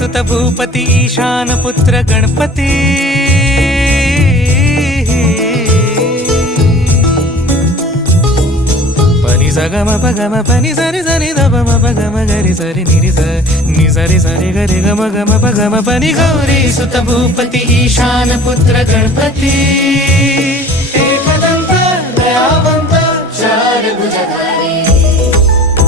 ಸುತ ಭೂಪತಿ ಈಶಾನ ಪುತ್ರ ಗಣಪತಿ ಪನಿ ಸಗಮ ಪಗಮ ಪನಿ ಸರಿ ಸರಿ ದಮ ಪಗಮ ಗರಿ ಸರಿ ನಿರಿ ನಿ ಸರಿ ಸರಿ ಗರಿ ಗಮ ಗಮ ಪಗಮ ಪನಿ ಗೌರಿ ಸುತ ಭೂಪತಿ ಈಶಾನ ಪುತ್ರ ಗಣಪತಿ